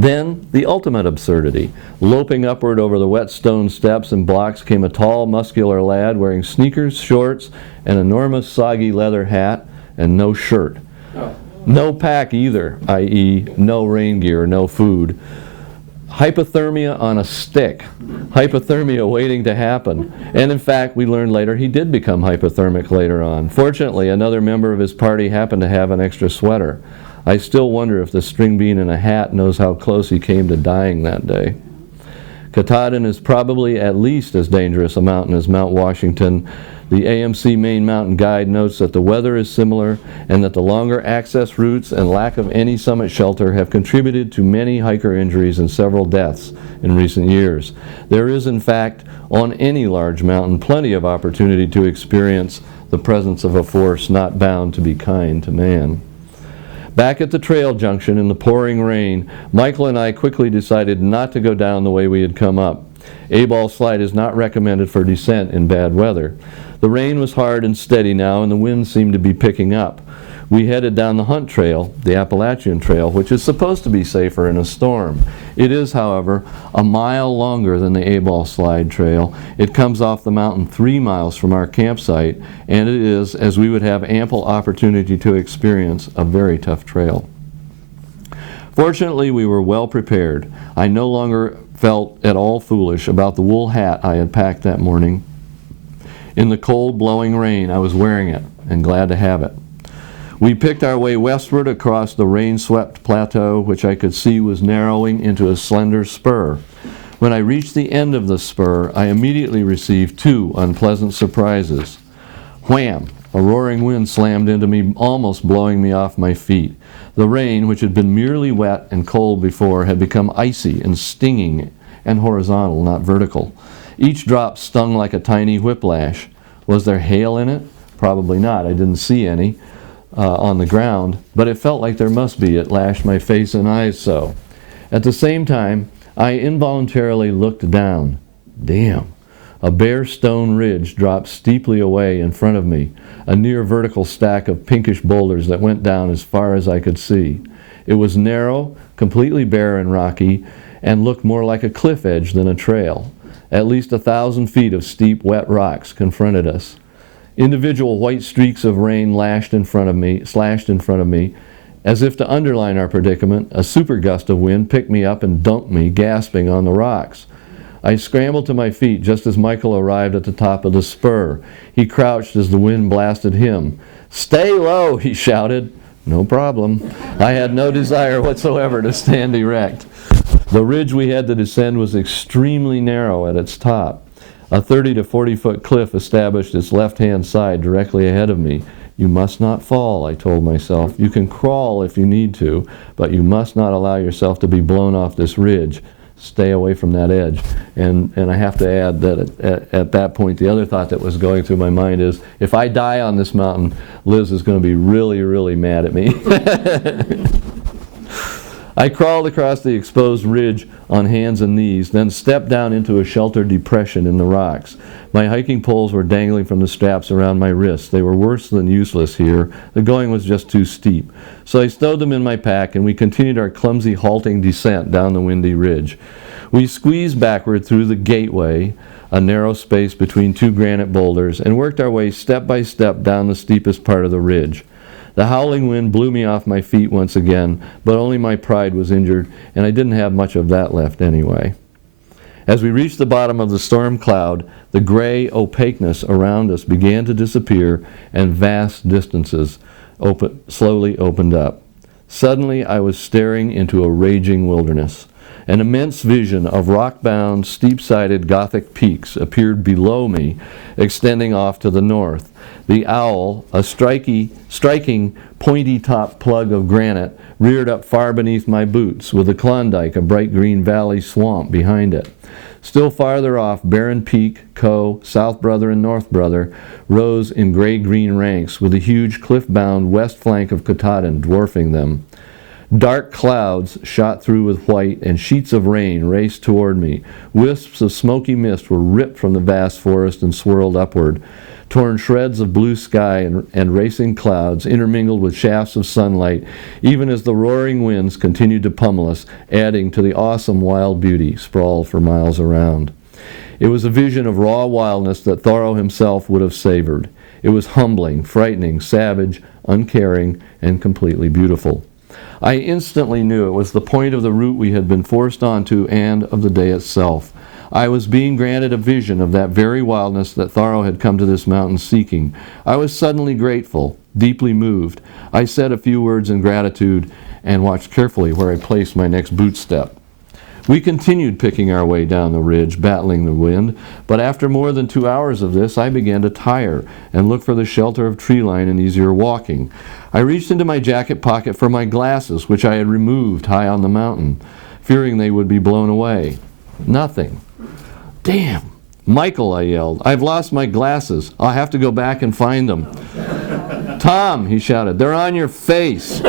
Then, the ultimate absurdity. Loping upward over the wet stone steps and blocks came a tall, muscular lad wearing sneakers, shorts, an enormous soggy leather hat, and no shirt. No pack either, i.e., no rain gear, no food. Hypothermia on a stick. Hypothermia waiting to happen. And in fact, we learned later he did become hypothermic later on. Fortunately, another member of his party happened to have an extra sweater. I still wonder if the string bean in a hat knows how close he came to dying that day. Katahdin is probably at least as dangerous a mountain as Mount Washington. The AMC Main Mountain Guide notes that the weather is similar and that the longer access routes and lack of any summit shelter have contributed to many hiker injuries and several deaths in recent years. There is, in fact, on any large mountain, plenty of opportunity to experience the presence of a force not bound to be kind to man. Back at the trail junction in the pouring rain, Michael and I quickly decided not to go down the way we had come up. A-ball slide is not recommended for descent in bad weather. The rain was hard and steady now, and the wind seemed to be picking up. We headed down the Hunt Trail, the Appalachian Trail, which is supposed to be safer in a storm. It is, however, a mile longer than the A-ball slide trail. It comes off the mountain 3 miles from our campsite, and it is, as we would have ample opportunity to experience, a very tough trail. Fortunately, we were well prepared. I no longer felt at all foolish about the wool hat I had packed that morning. In the cold, blowing rain, I was wearing it, and glad to have it. We picked our way westward across the rain-swept plateau, which I could see was narrowing into a slender spur. When I reached the end of the spur, I immediately received 2 unpleasant surprises. Wham! A roaring wind slammed into me, almost blowing me off my feet. The rain, which had been merely wet and cold before, had become icy and stinging and horizontal, not vertical. Each drop stung like a tiny whiplash. Was there hail in it? Probably not. I didn't see any on the ground, but it felt like there must be. It lashed my face and eyes so. At the same time, I involuntarily looked down. Damn. A bare stone ridge dropped steeply away in front of me, a near vertical stack of pinkish boulders that went down as far as I could see. It was narrow, completely bare and rocky, and looked more like a cliff edge than a trail. At least 1,000 feet of steep, wet rocks confronted us. Individual white streaks of rain slashed in front of me. As if to underline our predicament, a super gust of wind picked me up and dumped me, gasping, on the rocks. I scrambled to my feet just as Michael arrived at the top of the spur. He crouched as the wind blasted him. "Stay low," he shouted. No problem. I had no desire whatsoever to stand erect. The ridge we had to descend was extremely narrow at its top. A 30 to 40 foot cliff established its left-hand side directly ahead of me. You must not fall, I told myself. You can crawl if you need to, but you must not allow yourself to be blown off this ridge. Stay away from that edge. And I have to add that at that point, the other thought that was going through my mind is, if I die on this mountain, Liz is going to be really, really mad at me. I crawled across the exposed ridge on hands and knees, then stepped down into a sheltered depression in the rocks. My hiking poles were dangling from the straps around my wrists. They were worse than useless here. The going was just too steep. So I stowed them in my pack, and we continued our clumsy, halting descent down the windy ridge. We squeezed backward through the gateway, a narrow space between 2 granite boulders, and worked our way step by step down the steepest part of the ridge. The howling wind blew me off my feet once again, but only my pride was injured, and I didn't have much of that left anyway. As we reached the bottom of the storm cloud, the gray opaqueness around us began to disappear, and vast distances slowly opened up. Suddenly, I was staring into a raging wilderness. An immense vision of rock-bound, steep-sided Gothic peaks appeared below me, extending off to the north. The owl, a striking, pointy-topped plug of granite, reared up far beneath my boots, with the Klondike, a bright green valley swamp, behind it. Still farther off, Barren Peak, Coe, South Brother, and North Brother rose in gray-green ranks, with the huge cliff-bound west flank of Katahdin dwarfing them. Dark clouds shot through with white, and sheets of rain raced toward me. Wisps of smoky mist were ripped from the vast forest and swirled upward. torn shreds of blue sky and racing clouds intermingled with shafts of sunlight, even as the roaring winds continued to pummel us, adding to the awesome wild beauty sprawled for miles around. It was a vision of raw wildness that Thoreau himself would have savored. It was humbling, frightening, savage, uncaring, and completely beautiful. I instantly knew it was the point of the route we had been forced onto and of the day itself. I was being granted a vision of that very wildness that Thoreau had come to this mountain seeking. I was suddenly grateful, deeply moved. I said a few words in gratitude and watched carefully where I placed my next boot step. We continued picking our way down the ridge, battling the wind, but after more than 2 hours of this, I began to tire and look for the shelter of tree line and easier walking. I reached into my jacket pocket for my glasses, which I had removed high on the mountain, fearing they would be blown away. Nothing. Damn! Michael, I yelled, I've lost my glasses. I'll have to go back and find them. Tom, he shouted, they're on your face.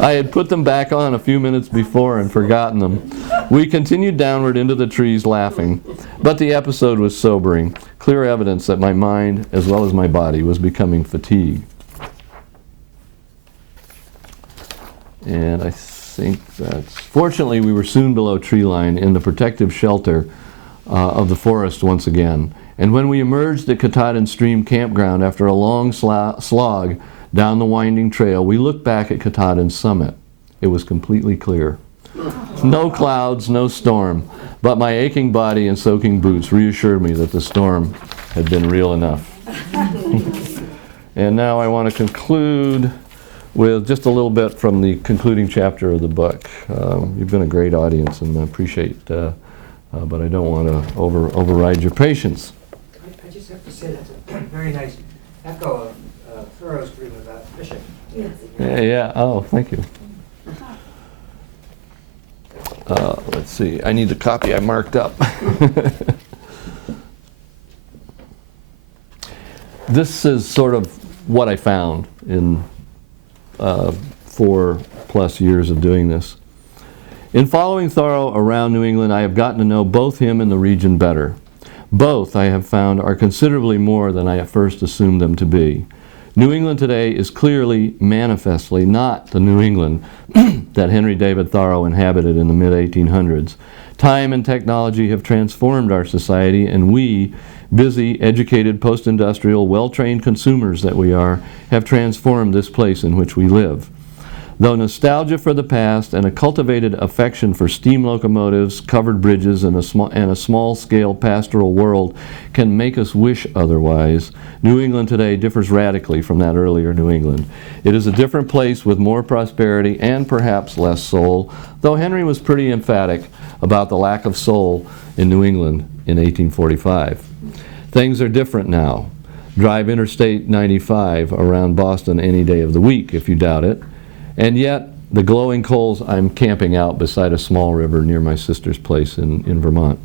I had put them back on a few minutes before and forgotten them. We continued downward into the trees laughing, but the episode was sobering, clear evidence that my mind, as well as my body, was becoming fatigued. And I think fortunately we were soon below tree line in the protective shelter of the forest once again. And when we emerged at Katahdin Stream Campground after a long slog down the winding trail, we looked back at Katahdin's summit. It was completely clear. No clouds, no storm, but my aching body and soaking boots reassured me that the storm had been real enough. And now I want to conclude with just a little bit from the concluding chapter of the book. You've been a great audience, and I appreciate, but I don't want to override your patience. I just have to say that's a very nice echo of Thoreau's dream about fishing. Yes. Yeah. Oh, thank you. Let's see. I need the copy I marked up. This is sort of what I found in 4+ years of doing this. In following Thoreau around New England, I have gotten to know both him and the region better. Both, I have found, are considerably more than I at first assumed them to be. New England today is clearly, manifestly, not the New England that Henry David Thoreau inhabited in the mid-1800s. Time and technology have transformed our society, and we, busy, educated, post-industrial, well-trained consumers that we are, have transformed this place in which we live. Though nostalgia for the past and a cultivated affection for steam locomotives, covered bridges, and a small-scale pastoral world can make us wish otherwise, New England today differs radically from that earlier New England. It is a different place with more prosperity and perhaps less soul, though Henry was pretty emphatic about the lack of soul in New England in 1845. Things are different now. Drive Interstate 95 around Boston any day of the week if you doubt it. And yet, the glowing coals, I'm camping out beside a small river near my sister's place in Vermont.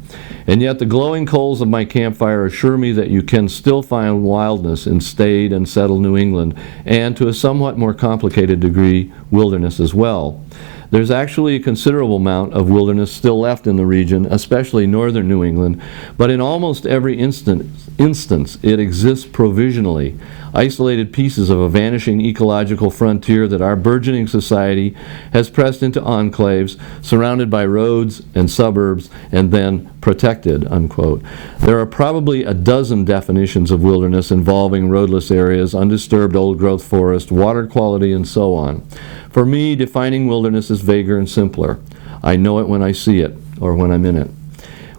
And yet the glowing coals of my campfire assure me that you can still find wildness in staid and settled New England, and to a somewhat more complicated degree, wilderness as well. There's actually a considerable amount of wilderness still left in the region, especially northern New England, but in almost every instance it exists provisionally, isolated pieces of a vanishing ecological frontier that our burgeoning society has pressed into enclaves, surrounded by roads and suburbs, and then protected, unquote. There are probably a dozen definitions of wilderness involving roadless areas, undisturbed old-growth forest, water quality, and so on. For me, defining wilderness is vaguer and simpler. I know it when I see it, or when I'm in it.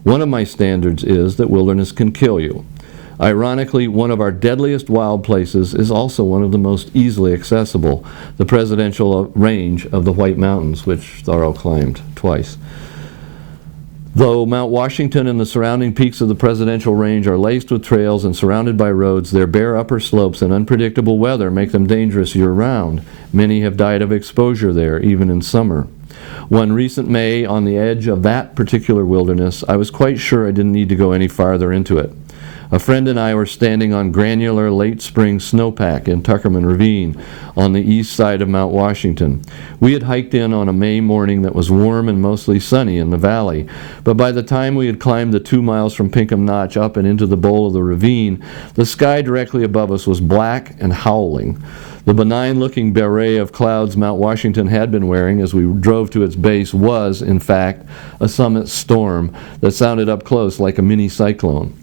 One of my standards is that wilderness can kill you. Ironically, one of our deadliest wild places is also one of the most easily accessible, the presidential range of the White Mountains, which Thoreau climbed twice. Though Mount Washington and the surrounding peaks of the presidential range are laced with trails and surrounded by roads, their bare upper slopes and unpredictable weather make them dangerous year-round. Many have died of exposure there, even in summer. One recent May, on the edge of that particular wilderness, I was quite sure I didn't need to go any farther into it. A friend and I were standing on granular late spring snowpack in Tuckerman Ravine on the east side of Mount Washington. We had hiked in on a May morning that was warm and mostly sunny in the valley, but by the time we had climbed the 2 miles from Pinkham Notch up and into the bowl of the ravine, the sky directly above us was black and howling. The benign-looking beret of clouds Mount Washington had been wearing as we drove to its base was, in fact, a summit storm that sounded up close like a mini cyclone.